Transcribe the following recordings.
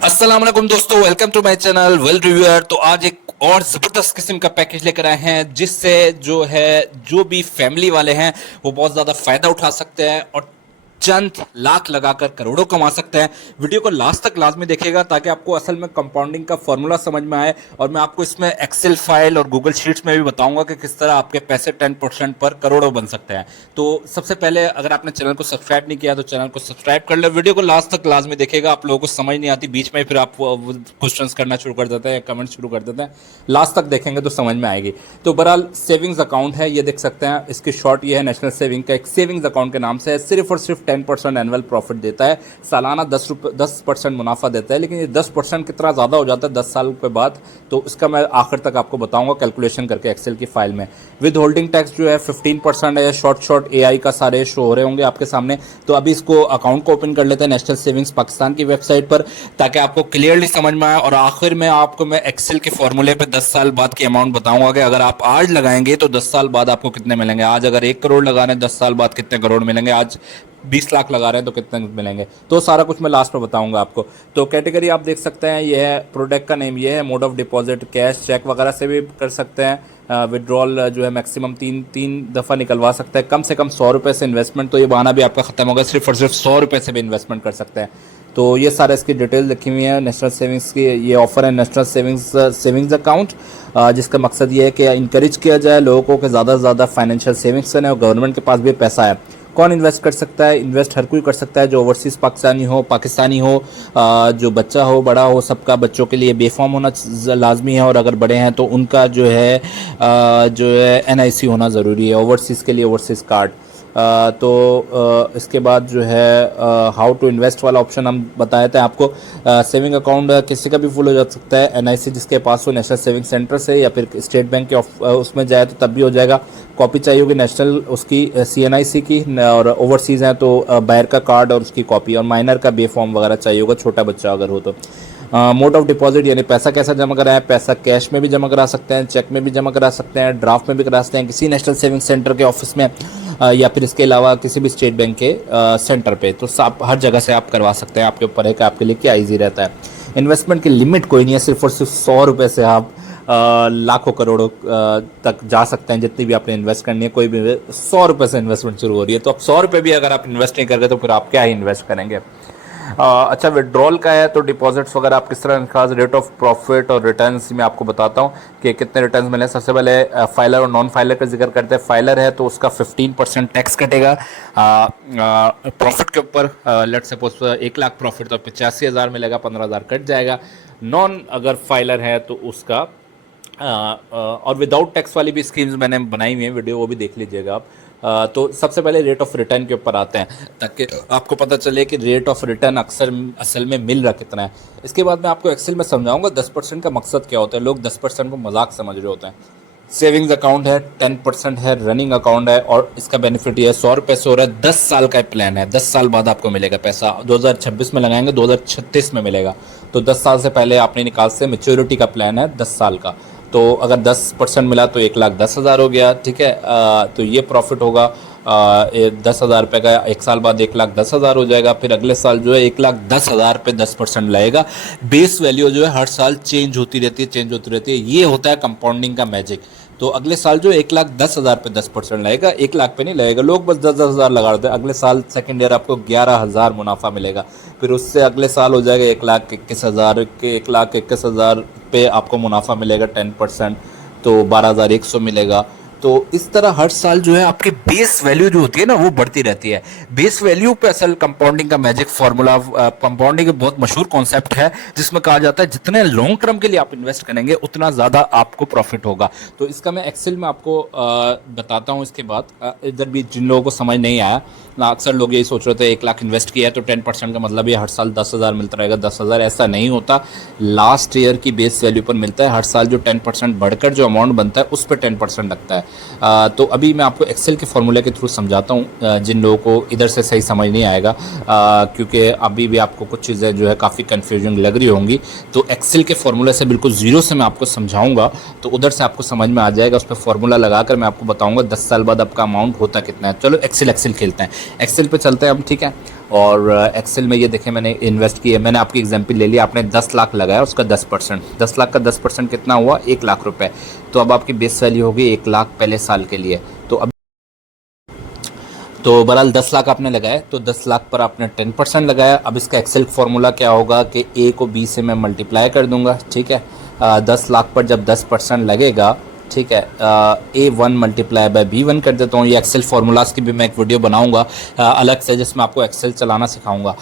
अस्सलाम वालेकुम दोस्तों, welcome to my channel well reviewer. तो आज एक और जबरदस्त किस्म का पैकेज लेकर आए हैं जिससे जो भी फैमिली वाले हैं वो बहुत ज्यादा फायदा उठा सकते हैं और चंद लाख लगाकर करोड़ों कमा सकते हैं। वीडियो को लास्ट तक लाजमी देखिएगा ताकि आपको असल में कंपाउंडिंग का फॉर्मूला समझ में आए, और मैं आपको इसमें एक्सेल फाइल और गूगल शीट्स में भी बताऊंगा कि किस तरह आपके पैसे 10% पर करोड़ों बन सकते हैं। तो सबसे पहले अगर आपने चैनल को सब्सक्राइब नहीं किया तो चैनल को सब्सक्राइब कर ले। वीडियो को लास्ट तक लाजमी देखिएगा। आप लोगों को समझ नहीं आती बीच में, फिर आप क्वेश्चन करना शुरू कर देते हैं, कमेंट शुरू कर देते हैं। लास्ट तक देखेंगे तो समझ में आएगी। तो बहरहाल सेविंग्स अकाउंट है, ये देख सकते हैं। इसकी शॉर्ट ये है, नेशनल सेविंग का एक सेविंग्स अकाउंट के नाम से है। सिर्फ और सिर्फ 10% एनुअल प्रॉफिट देता है, सालाना 10% मुनाफा देता है। लेकिन ये 10% कितना ज़्यादा हो जाता है 10 साल के बाद, तो इसका मैं आखिर तक आपको बताऊंगा कैलकुलेशन करके एक्सेल की फाइल में। विद होल्डिंग टैक्स जो है 15% है। शॉर्ट एआई का सारे शो हो रहे होंगे आपके सामने। तो अभी इसको अकाउंट को ओपन कर लेते हैं नेशनल सेविंग्स पाकिस्तान की वेबसाइट पर, ताकि आपको क्लियरली समझ में आए। और आखिर में आपको मैं एक्सेल के फॉर्मूले पे 10 साल बाद की अमाउंट बताऊंगा कि अगर आप आज लगाएंगे तो 10 साल बाद आपको कितने मिलेंगे। आज अगर 1 करोड़ लगा रहे हैं 10 साल बाद कितने करोड़ मिलेंगे, आज 20 लाख लगा रहे हैं तो कितने मिलेंगे, तो सारा कुछ मैं लास्ट में बताऊंगा आपको। तो कैटेगरी आप देख सकते हैं, ये है प्रोडक्ट का नेम, ये है mode of deposit, cash cheque वगैरह से भी कर सकते हैं। विड्रॉल जो है मैक्सिमम तीन दफ़ा निकलवा सकते हैं, कम से कम 100 रुपये से इन्वेस्टमेंट। तो ये बहाना भी आपका ख़त्म होगा, सिर्फ और सिर्फ 100 रुपये से भी इन्वेस्टमेंट कर सकते हैं। तो ये सारा इसकी डिटेल लिखी हुई है। नेशनल सेविंग्स की ये ऑफर है, नेशनल सेविंग्स अकाउंट, जिसका मकसद ये है कि इंकरेज किया जाए लोगों को कि ज़्यादा से ज़्यादा फाइनेंशियल सेविंग्स करें। और गवर्नमेंट के पास भी पैसा है। कौन इन्वेस्ट कर सकता है? इन्वेस्ट हर कोई कर सकता है, जो ओवरसीज़ पाकिस्तानी हो, जो बच्चा हो बड़ा हो, सबका। बच्चों के लिए बेफॉर्म होना लाजमी है, और अगर बड़े हैं तो उनका जो है एनआईसी होना ज़रूरी है। ओवरसीज़ के लिए ओवरसीज़ कार्ड। इसके बाद जो है हाउ टू इन्वेस्ट वाला ऑप्शन हम बताए थे आपको। सेविंग अकाउंट किसी का भी फुल हो जा सकता है। एनआईसी जिसके पास हो नेशनल सेविंग सेंटर से, या फिर स्टेट बैंक के उसमें जाए तो तब भी हो जाएगा। कॉपी चाहिए होगी नेशनल उसकी सीएनआईसी की, और ओवरसीज़ हैं तो बाहर का कार्ड और उसकी कॉपी, और माइनर का बे फॉर्म वगैरह चाहिए होगा, छोटा बच्चा अगर हो तो। मोड ऑफ डिपॉजिट यानी पैसा कैसा जमा कराएं। पैसा कैश में भी जमा करा सकते हैं, चेक में भी जमा करा सकते हैं, ड्राफ्ट में भी करा सकते हैं किसी नेशनल सेविंग सेंटर के ऑफिस में, या फिर इसके अलावा किसी भी स्टेट बैंक के सेंटर पे। तो हर जगह से आप करवा सकते हैं, आपके ऊपर है कि आपके लिए क्या ईजी रहता है। इन्वेस्टमेंट की लिमिट कोई नहीं है, सिर्फ और सिर्फ 100 रुपये से आप लाखों करोड़ों तक जा सकते हैं। जितनी भी आपने इन्वेस्ट करनी है, कोई भी 100 रुपये से इन्वेस्टमेंट शुरू हो रही है। तो अब 100 रुपये भी अगर आप इन्वेस्ट नहीं करेंगे तो फिर आप क्या ही इन्वेस्ट करेंगे। अच्छा, विड्रॉल का है तो डिपॉजिट्स वगैरह आप किस तरह, खास रेट ऑफ प्रॉफिट और रिटर्न्स में आपको बताता हूँ कि कितने रिटर्न्स मिले। सबसे पहले फाइलर और नॉन फाइलर का जिक्र करते हैं। फाइलर है तो उसका 15% टैक्स कटेगा प्रॉफिट के ऊपर। लेट सपोज 1 लाख प्रॉफिट तो 85,000 मिलेगा, 15,000 कट जाएगा। नॉन अगर फाइलर है तो उसका और विदाउट टैक्स वाली भी स्कीम्स मैंने बनाई हुई है, वीडियो वो भी देख लीजिएगा आप। तो सबसे पहले रेट ऑफ रिटर्न के ऊपर आते हैं, ताकि आपको पता चले कि रेट ऑफ रिटर्न असल में मिल रहा कितना है। इसके बाद मैं आपको एक्सेल में समझाऊंगा 10% का मकसद क्या होता है। लोग 10% को मजाक समझ रहे होते हैं। सेविंग्स अकाउंट है, 10% है, रनिंग अकाउंट है, और इसका बेनिफिट ये है 100 रुपये से हो रहा है। 10 साल का प्लान है, 10 साल बाद आपको मिलेगा पैसा। 2026 में लगाएंगे, 2036 में मिलेगा। तो 10 साल से पहले आपने निकाल से मेच्योरिटी का प्लान है 10 साल का। तो अगर 10% मिला तो 1,10,000 हो गया, ठीक है। तो ये प्रॉफिट होगा 10,000 रुपये का। 1 साल बाद 1,10,000 हो जाएगा। फिर अगले साल जो है 1,10,000 पे 10% लगेगा। बेस वैल्यू जो है हर साल चेंज होती रहती है। ये होता है कंपाउंडिंग का मैजिक। तो अगले साल जो 1,10,000 पे 10% लगेगा, 1 लाख पे नहीं लगेगा। लोग बस 10,000 लगा देते हैं। अगले साल सेकेंड ईयर आपको 11,000 मुनाफा मिलेगा। फिर उससे अगले साल हो जाएगा 1,21,000 के 1,21,000 पे आपको मुनाफा मिलेगा 10%, तो 12,100 मिलेगा। तो इस तरह हर साल जो है आपकी बेस वैल्यू जो होती है ना वो बढ़ती रहती है। बेस वैल्यू पे असल कंपाउंडिंग का मैजिक फार्मूला, कंपाउंडिंग एक बहुत मशहूर कॉन्सेप्ट है जिसमें कहा जाता है जितने लॉन्ग टर्म के लिए आप इन्वेस्ट करेंगे उतना ज़्यादा आपको प्रॉफिट होगा। तो इसका मैं एक्सेल में आपको बताता हूँ। इसके बाद इधर भी जिन लोगों को समझ नहीं आया ना, अक्सर लोग यही सोच रहे थे 1 लाख इन्वेस्ट किया है तो 10% का मतलब ये हर साल 10,000 मिलता रहेगा। 10,000 ऐसा नहीं होता, लास्ट ईयर की बेस वैल्यू पर मिलता है। हर साल जो 10% बढ़कर जो अमाउंट बनता है उस पर 10% लगता है। तो अभी मैं आपको एक्सेल के फॉर्मूले के थ्रू समझाता हूँ, जिन लोगों को इधर से सही समझ नहीं आएगा, क्योंकि अभी भी आपको कुछ चीज़ें जो है काफ़ी कन्फ्यूजन लग रही होंगी। तो एक्सेल के फॉर्मूले से बिल्कुल ज़ीरो से मैं आपको समझाऊंगा, तो उधर से आपको समझ में आ जाएगा। उस पर फॉर्मूला लगाकर मैं आपको बताऊंगा 10 साल बाद आपका अमाउंट होता कितना है। चलो एक्सेल खेलते हैं, एक्सेल पे चलते हैं हम, ठीक है। और एक्सेल में ये देखें, मैंने इन्वेस्ट किया, मैंने आपकी एग्जांपल ले लिया, आपने 10 लाख लगाया, उसका 10%, 10 लाख का 10% कितना हुआ, 1 लाख रुपए। तो अब आपकी बेस वैल्यू होगी 1 लाख पहले साल के लिए। तो बहरहाल 10 लाख आपने लगाए, तो 10 लाख पर आपने 10% लगाया। अब इसका एक्सेल फार्मूला क्या होगा कि ए को बी से मैं मल्टीप्लाई कर दूंगा, ठीक है। 10 लाख पर जब 10% लगेगा, ठीक है, A1 मल्टीप्लाई बाय B1 कर देता हूँ। ये एक्सेल फार्मूलाज की भी मैं एक वीडियो बनाऊंगा अलग से, जिसमें आपको एक्सेल चलाना सिखाऊंगा।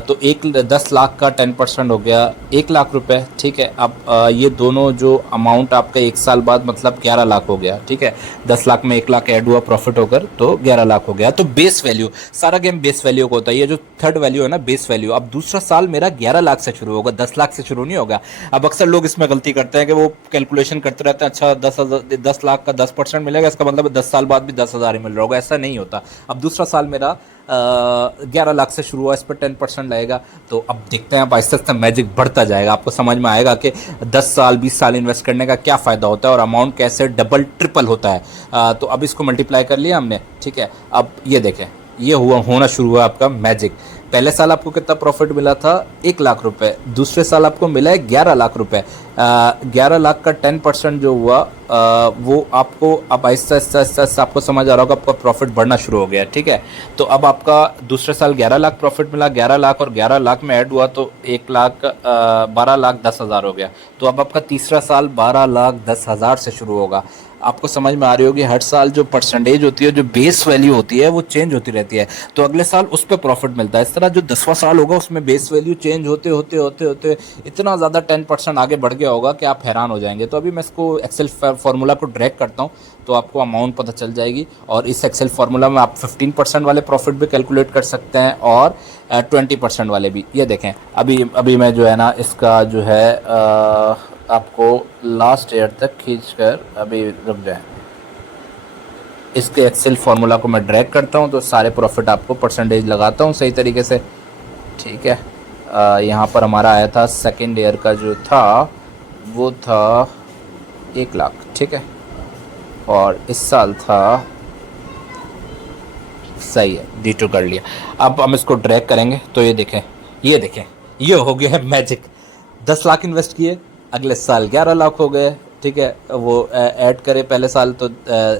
तो 10 लाख का 10% हो गया 1 लाख रुपए, ठीक है। अब ये दोनों जो अमाउंट आपका 1 साल बाद मतलब 11 लाख हो गया, ठीक है। 10 लाख में 1 लाख ऐड हुआ प्रॉफिट होकर, तो 11 लाख हो गया। तो बेस वैल्यू, सारा गेम बेस वैल्यू का होता है। ये जो थर्ड वैल्यू है ना, बेस वैल्यू, अब दूसरा साल मेरा 11 लाख से शुरू होगा, 10 लाख से शुरू नहीं होगा। अब अक्सर लोग इसमें गलती करते हैं कि वो कैलकुलेशन करते रहते हैं, अच्छा 10 लाख का 10% मिलेगा, इसका मतलब 10 साल बाद भी 10,000 ही मिल रहा होगा। ऐसा नहीं होता। अब दूसरा साल मेरा 11 लाख से शुरू हुआ, इस पर 10% लगेगा। तो अब देखते हैं, अब आहिस्ता आहिस्ता मैजिक बढ़ता जाएगा, आपको समझ में आएगा कि 10 साल 20 साल इन्वेस्ट करने का क्या फ़ायदा होता है और अमाउंट कैसे डबल ट्रिपल होता है। तो अब इसको मल्टीप्लाई कर लिया हमने, ठीक है। अब ये देखें, ये होना शुरू हुआ आपका मैजिक। पहले साल आपको कितना प्रॉफिट मिला था, 1 लाख रुपए। दूसरे साल आपको मिला है 11 लाख रुपए। 11 लाख का 10% जो हुआ, वो आपको अब आहिस्ता आहिस्ता आपको समझ आ रहा होगा, आपका प्रॉफिट बढ़ना शुरू हो गया, ठीक है। तो अब आपका दूसरे साल 11 लाख प्रॉफिट मिला, 11 लाख और 11 लाख में ऐड हुआ तो 1 लाख 12 लाख 10 हज़ार हो गया। तो अब आपका तीसरा साल 12 लाख 10 हज़ार से शुरू होगा। आपको समझ में आ रही होगी, हर साल जो परसेंटेज होती है, जो बेस वैल्यू होती है, वो चेंज होती रहती है। तो अगले साल उस पर प्रॉफिट मिलता है। इस तरह जो 10वां साल होगा, उसमें बेस वैल्यू चेंज होते होते होते होते इतना ज़्यादा 10% आगे बढ़ गया होगा कि आप हैरान हो जाएंगे। तो अभी मैं इसको एक्सेल फार्मूला को ड्रैग करता हूँ, तो आपको अमाउंट पता चल जाएगी। और इस एक्सेल फार्मूला में आप 15% वाले प्रॉफिट भी कैलकुलेट कर सकते हैं और 20% वाले भी। ये देखें, अभी मैं जो है ना, इसका जो है आपको लास्ट ईयर तक खींच कर, अभी रुक जाए, इसके एक्सेल फार्मूला को मैं ड्रैग करता हूँ, तो सारे प्रॉफिट आपको परसेंटेज लगाता हूँ सही तरीके से, ठीक है। यहाँ पर हमारा आया था सेकेंड ईयर का जो था, वो था 1 लाख, ठीक है। और इस साल था, सही है, D2 कर लिया। अब हम इसको ड्रैग करेंगे, तो ये देखें, ये हो गया है मैजिक। 10 लाख इन्वेस्ट किए, अगले साल 11 लाख हो गए, ठीक है। वो ऐड करे, पहले साल तो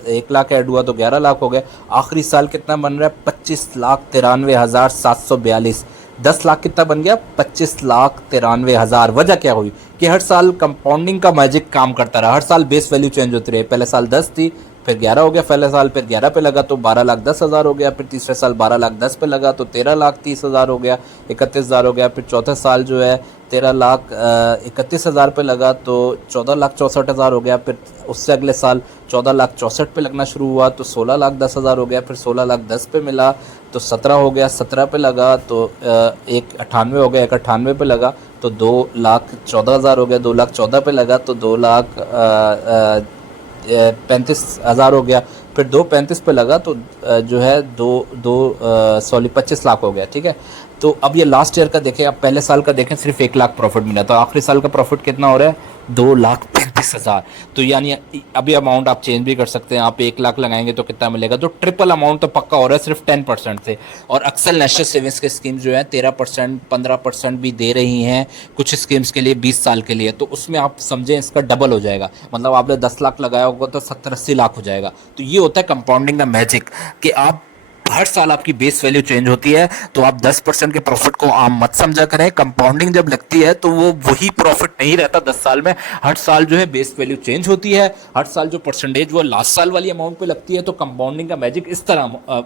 1 लाख ऐड हुआ तो 11 लाख हो गए। आखिरी साल कितना बन रहा है, 25,93,742। 10 लाख कितना बन गया, 25,93,000। वजह क्या हुई कि हर साल कंपाउंडिंग का मैजिक काम करता रहा। हर साल बेस वैल्यू चेंज होती रही। पहले साल 10 थी, फिर 11 हो गया पहले साल, फिर 11 पे लगा तो 12,10,000 हो गया, फिर तीसरे साल 12,10,000 पे लगा तो 13,30,000 हो गया, 31,000 हो गया। फिर चौथे साल जो है 13,31,000 पे लगा तो 14,64,000 हो गया। फिर उससे अगले साल 14,64,000 पे लगना शुरू हुआ तो 16,10,000 हो गया। फिर 16,10,000 पे मिला तो 17 हो गया, 17 पे लगा तो 1,98 हो गया, 1,98 पे लगा तो 2,14,000 हो गया, 2,14,000 पे लगा तो 2,35,000 हो गया। फिर 2,35 पे लगा तो जो है 25 लाख हो गया, ठीक है। तो अब ये लास्ट ईयर का देखें, अब पहले साल का देखें, सिर्फ 1 लाख प्रॉफिट मिला, तो आखिरी साल का प्रॉफिट कितना हो रहा है, 2,35,000। तो यानी अभी अमाउंट आप चेंज भी कर सकते हैं, आप 1 लाख लगाएंगे तो कितना मिलेगा, तो ट्रिपल अमाउंट तो पक्का हो रहा है सिर्फ 10% से। और अक्सर नेशनल सेविंग्स के स्कीम जो है 13% 15% भी दे रही हैं कुछ स्कीम्स के लिए 20 साल के लिए। तो उसमें आप समझें इसका डबल हो जाएगा, मतलब आपने 10 लाख लगाया होगा तो 70-80 लाख हो जाएगा। तो ये होता है कंपाउंडिंग का मैजिक, कि आप हर साल आपकी बेस वैल्यू चेंज होती है। तो आप 10% के प्रॉफिट को आम मत समझा करें। कंपाउंडिंग जब लगती है तो वो वही प्रॉफिट नहीं रहता 10 साल में। हर साल जो है बेस वैल्यू चेंज होती है, हर साल जो परसेंटेज वो लास्ट साल वाली अमाउंट पे लगती है। तो कंपाउंडिंग का मैजिक इस तरह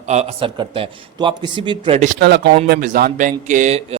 असर करता है। तो आप किसी भी ट्रेडिशनल अकाउंट में, मिजान बैंक के,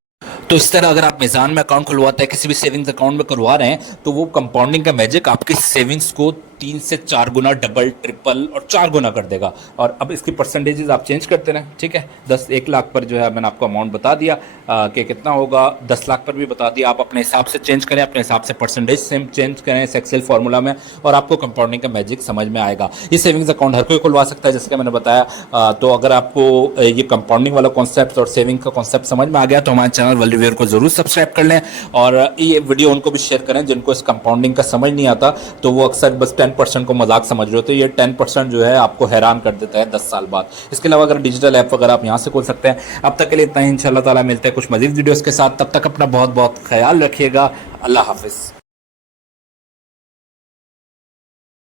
तो इस तरह अगर आप मिजान में अकाउंट खुलवाते हैं, किसी भी सेविंग्स अकाउंट में करवा रहे हैं, तो वो कंपाउंडिंग का मैजिक आपकी सेविंग्स को 3 से 4 गुना, डबल, ट्रिपल और 4 गुना कर देगा। और अब इसकी परसेंटेजेस आप चेंज करते रहें, ठीक है। 1 लाख पर जो है मैंने आपको अमाउंट बता दिया कि कितना होगा, 10 लाख पर भी बता दिया। आप अपने हिसाब से चेंज करें, अपने हिसाब से परसेंटेज सेम चेंज करें इस एक्सेल फार्मूला में, और आपको कंपाउंडिंग का मैजिक समझ में आएगा। ये सेविंग्स अकाउंट हर कोई खुलवा सकता है, जैसे कि मैंने बताया। तो अगर आपको ये कंपाउंडिंग वाला कॉन्सेप्ट और सेविंग का कॉन्सेप्ट समझ में आ गया तो हमारे चैनल वेल रिव्यूअर को जरूर सब्सक्राइब कर लें, और ये वीडियो उनको भी शेयर करें जिनको इस कंपाउंडिंग का समझ नहीं आता। तो वो अक्सर बस 10% को मजाक समझ रहे होते हैं। ये 10% जो है आपको हैरान कर देता है 10 साल बाद। इसके अलावा अगर डिजिटल ऐप वगैरह आप यहाँ से खोल सकते हैं। अब तक के लिए इतना ही, इंशाल्लाह ताला मिलते हैं कुछ मजीद वीडियोस के साथ। तब तक अपना बहुत बहुत ख्याल रखिएगा। अल्लाह हाफिज़।